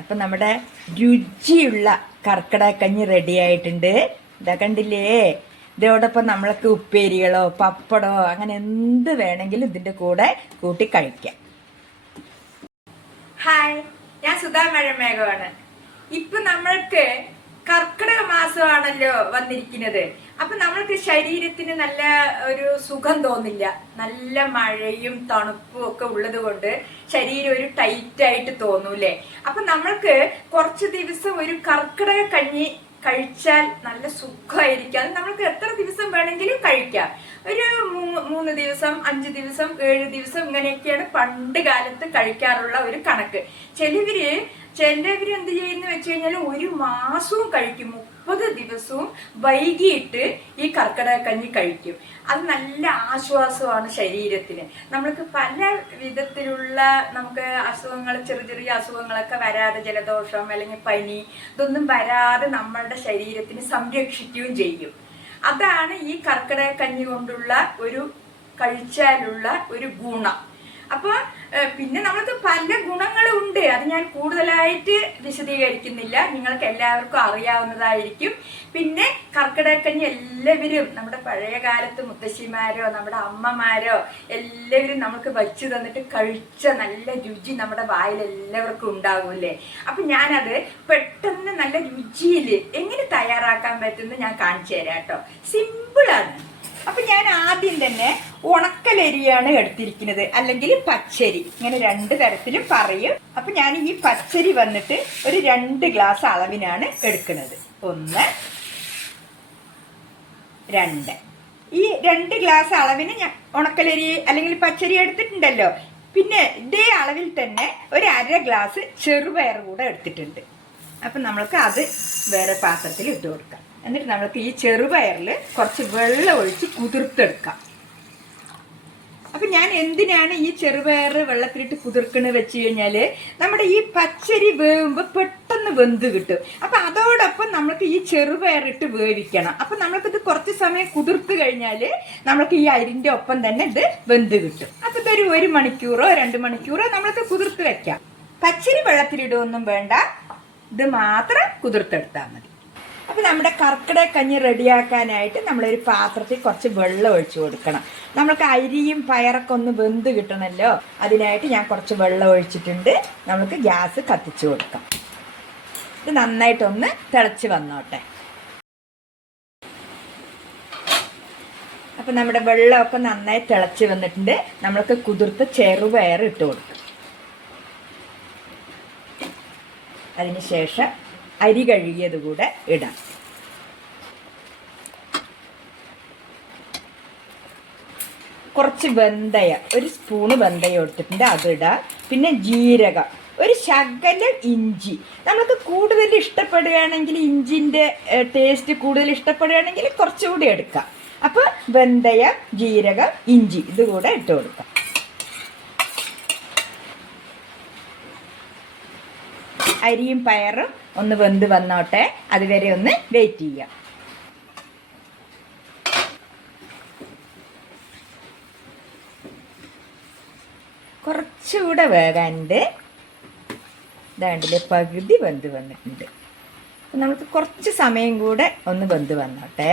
അപ്പം നമ്മുടെ രുചിയുള്ള കർക്കിടക്കഞ്ഞി റെഡി ആയിട്ടുണ്ട്. ഇതാ കണ്ടില്ലേ? ഇതോടൊപ്പം നമ്മൾക്ക് ഉപ്പേരികളോ പപ്പടോ അങ്ങനെ എന്ത് വേണമെങ്കിലും ഇതിന്റെ കൂടെ കൂട്ടി കഴിക്കാം. ഹായ് ഞാൻ സുധാ മഴമേഘമാണ് ഇപ്പൊ നമ്മൾക്ക് കർക്കിടക മാസമാണല്ലോ വന്നിരിക്കുന്നത്. അപ്പൊ നമ്മൾക്ക് ശരീരത്തിന് നല്ല ഒരു സുഖം തോന്നില്ല. നല്ല മഴയും തണുപ്പും ഒക്കെ ഉള്ളത് കൊണ്ട് ശരീരം ഒരു ടൈറ്റ് ആയിട്ട് തോന്നൂലേ അപ്പൊ നമ്മൾക്ക് കുറച്ച് ദിവസം ഒരു കർക്കിടക കഞ്ഞി കഴിച്ചാൽ നല്ല സുഖമായിരിക്കും. അത് നമ്മൾക്ക് എത്ര ദിവസം വേണമെങ്കിലും കഴിക്കാം. ഒരു മൂന്ന് ദിവസം അഞ്ച് ദിവസം ഏഴ് ദിവസം ഇങ്ങനെയൊക്കെയാണ് പണ്ട് കാലത്ത് കഴിക്കാറുള്ള ഒരു കണക്ക്. ചിലവര് ചിലവര് എന്ത് ചെയ്യുന്ന വെച്ച് കഴിഞ്ഞാൽ ഒരു മാസവും കഴിക്കും. മുപ്പത് ദിവസവും വൈകിയിട്ട് ഈ കർക്കിടക കഞ്ഞി കഴിക്കും. അത് നല്ല ആശ്വാസമാണ് ശരീരത്തിന്. നമ്മൾക്ക് പല വിധത്തിലുള്ള നമുക്ക് അസുഖങ്ങൾ ചെറിയ ചെറിയ അസുഖങ്ങളൊക്കെ വരാതെ ജലദോഷം അല്ലെങ്കിൽ പനി ഇതൊന്നും വരാതെ നമ്മളുടെ ശരീരത്തിന് സംരക്ഷിക്കുകയും ചെയ്യും. അതാണ് ഈ കർക്കിടക കഞ്ഞി കൊണ്ടുള്ള ഒരു കഴിച്ചാലുള്ള ഒരു ഗുണം. അപ്പൊ പിന്നെ നമ്മൾക്ക് പല ഗുണങ്ങളും ഉണ്ട് അത് ഞാൻ കൂടുതലായിട്ട് വിശദീകരിക്കുന്നില്ല. നിങ്ങൾക്ക് എല്ലാവർക്കും അറിയാവുന്നതായിരിക്കും. പിന്നെ കർക്കിടകക്കഞ്ഞി എല്ലാവരും നമ്മുടെ പഴയ കാലത്ത് മുത്തശ്ശിമാരോ നമ്മുടെ അമ്മമാരോ എല്ലാവരും നമുക്ക് വച്ചു തന്നിട്ട് കഴിച്ച നല്ല രുചി നമ്മുടെ വായിൽ എല്ലാവർക്കും ഉണ്ടാവൂല്ലേ അപ്പൊ ഞാനത് പെട്ടെന്ന് നല്ല രുചിയിൽ എങ്ങനെ തയ്യാറാക്കാൻ പറ്റുമെന്ന് ഞാൻ കാണിച്ചു തരാം കേട്ടോ. സിമ്പിളാണ് അപ്പൊ ഞാൻ ആദ്യം തന്നെ ഉണക്കലരിയാണ് എടുത്തിരിക്കുന്നത്. അല്ലെങ്കിൽ പച്ചരി. ഇങ്ങനെ രണ്ട് തരത്തിലും പറയും. അപ്പൊ ഞാൻ ഈ പച്ചരി വന്നിട്ട് ഒരു രണ്ട് ഗ്ലാസ് അളവിനാണ് എടുക്കുന്നത്. ഒന്ന് രണ്ട്. ഈ രണ്ട് ഗ്ലാസ് അളവിന് ഞാൻ ഉണക്കലരി അല്ലെങ്കിൽ പച്ചരി എടുത്തിട്ടുണ്ടല്ലോ. പിന്നെ ഇതേ അളവിൽ തന്നെ ഒരു അര ഗ്ലാസ് ചെറുപയർ കൂടെ എടുത്തിട്ടുണ്ട്. അപ്പം നമ്മൾക്ക് അത് വേറെ പാത്രത്തിൽ ഇട്ട് കൊടുക്കാം. എന്നിട്ട് നമ്മൾക്ക് ഈ ചെറുപയറിൽ കുറച്ച് വെള്ളം ഒഴിച്ച് കുതിർത്തെടുക്കാം. അപ്പൊ ഞാൻ എന്തിനാണ് ഈ ചെറുപയർ വെള്ളത്തിലിട്ട് കുതിർക്കണ് വെച്ച് കഴിഞ്ഞാൽ നമ്മുടെ ഈ പച്ചരി വേവുമ്പോൾ പെട്ടെന്ന് വെന്ത് കിട്ടും. അപ്പൊ അതോടൊപ്പം നമ്മൾക്ക് ഈ ചെറുപയർ ഇട്ട് വേവിക്കണം. അപ്പൊ നമ്മൾക്കിത് കുറച്ച് സമയം കുതിർത്ത് കഴിഞ്ഞാൽ നമ്മൾക്ക് ഈ അരിന്റെ ഒപ്പം തന്നെ ഇത് വെന്ത് കിട്ടും. അപ്പൊ ഇതൊരു ഒരു മണിക്കൂറോ രണ്ട് മണിക്കൂറോ നമ്മൾക്ക് കുതിർത്ത് വെക്കാം. പച്ചരി വെള്ളത്തിലിടുകയൊന്നും വേണ്ട. ഇത് മാത്രം കുതിർത്തെടുത്താൽ മതി. അപ്പൊ നമ്മുടെ കർക്കിടക കഞ്ഞി റെഡിയാക്കാനായിട്ട് നമ്മളൊരു പാത്രത്തിൽ കുറച്ച് വെള്ളം ഒഴിച്ചു കൊടുക്കണം. നമ്മൾക്ക് അരിയും പയറൊക്കെ ഒന്ന് വെന്ത് കിട്ടണമല്ലോ അതിനായിട്ട് ഞാൻ കുറച്ച് വെള്ളം ഒഴിച്ചിട്ടുണ്ട്. നമുക്ക് ഗ്യാസ് കത്തിച്ചു കൊടുക്കാം. ഇത് നന്നായിട്ടൊന്ന് തിളച്ച് വന്നോട്ടെ. അപ്പം നമ്മുടെ വെള്ളമൊക്കെ നന്നായി തിളച്ച് വന്നിട്ടുണ്ട്. നമ്മൾക്ക് കുതിർത്ത് ചെറുപയർ ഇട്ട് കൊടുക്കാം. അതിനുശേഷം അരി കഴുകിയത് കൂടെ ഇടാം. കുറച്ച് വെന്തയ ഒരു സ്പൂണ് വെന്തയ എടുത്തിട്ടുണ്ട് അതിടാം പിന്നെ ജീരകം ഒരു ശകലം ഇഞ്ചി. നമുക്ക് കൂടുതൽ ഇഷ്ടപ്പെടുകയാണെങ്കിൽ ഇഞ്ചിന്റെ ടേസ്റ്റ് കൂടുതൽ ഇഷ്ടപ്പെടുകയാണെങ്കിൽ കുറച്ചുകൂടി എടുക്കാം. അപ്പോൾ വെന്തയം ജീരകം ഇഞ്ചി ഇത് കൂടെ ഇട്ട് കൊടുക്കാം. അരിയും പയറും ഒന്ന് വെന്ത് വന്നോട്ടെ. അതുവരെ ഒന്ന് വെയിറ്റ് ചെയ്യാം. കുറച്ചുകൂടെ വേകാനുണ്ട്. ഇതാണ്ടില്ലേ പകുതി വെന്ത് വന്നിട്ടുണ്ട്. നമുക്ക് കുറച്ച് സമയം കൂടെ ഒന്ന് വെന്ത് വന്നോട്ടെ.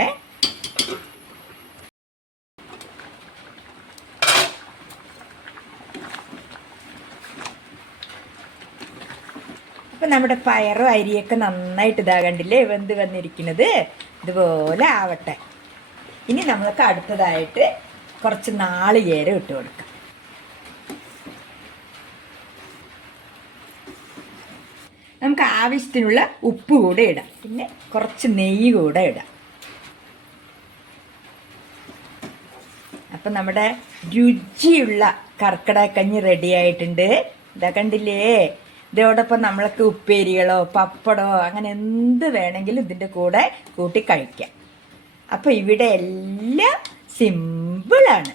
അപ്പം നമ്മുടെ പയറും അരിയൊക്കെ നന്നായിട്ട് ഇതാ കണ്ടില്ലേ? വെന്ത് വന്നിരിക്കുന്നത്. ഇതുപോലെ ആവട്ടെ. ഇനി നമ്മൾക്ക് അടുത്തതായിട്ട് കുറച്ച് നാളികേരം ഇട്ട് കൊടുക്കാം. നമുക്ക് ആവശ്യത്തിനുള്ള ഉപ്പ് കൂടെ ഇടാം. പിന്നെ കുറച്ച് നെയ്യ് കൂടെ ഇടാം. അപ്പം നമ്മുടെ രുചിയുള്ള കർക്കിടകക്കഞ്ഞി റെഡി ആയിട്ടുണ്ട്. ഇതാ കണ്ടില്ലേ? ഇതോടൊപ്പം നമ്മൾക്ക് ഉപ്പേരികളോ പപ്പടോ അങ്ങനെ എന്ത് വേണമെങ്കിലും ഇതിന്റെ കൂടെ കൂട്ടി കഴിക്കാം. അപ്പോൾ ഇവിടെ എല്ലാം സിമ്പിളാണ്